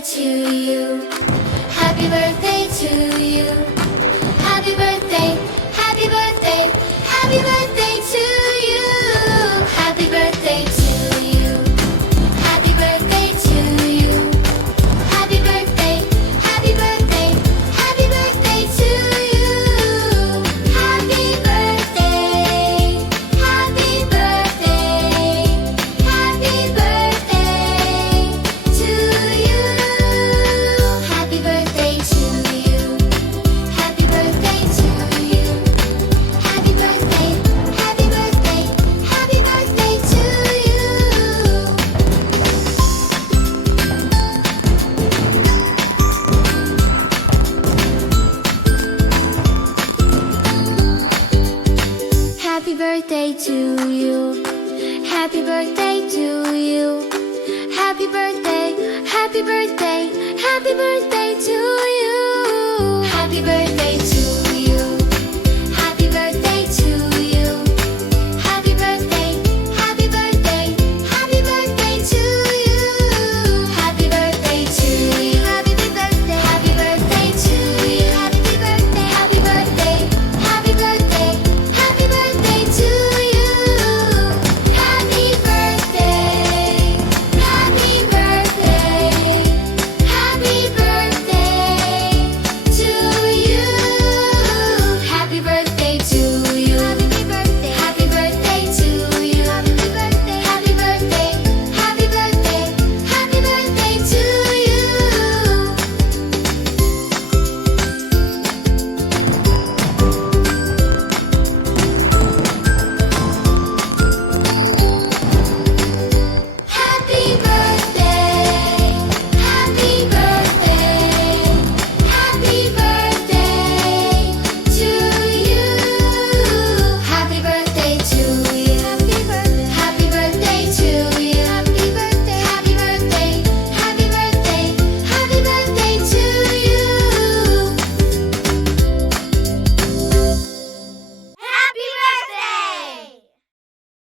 birthday to you. Happy birthday to you. Happy birthday, happy birthday, happy birthday to you. Happy birthday to you. Happy birthday to you. Happy birthday, happy birthday, happy birthday to you. Happy birthday, happy birthday, happy birthday to you. Happy birthday to you. Happy birthday to you. Happy birthday, happy birthday, happy birthday to you. Happy birthday to you. Happy birthday to you. Happy birthday, happy birthday, happy birthday to you. Happy birthday to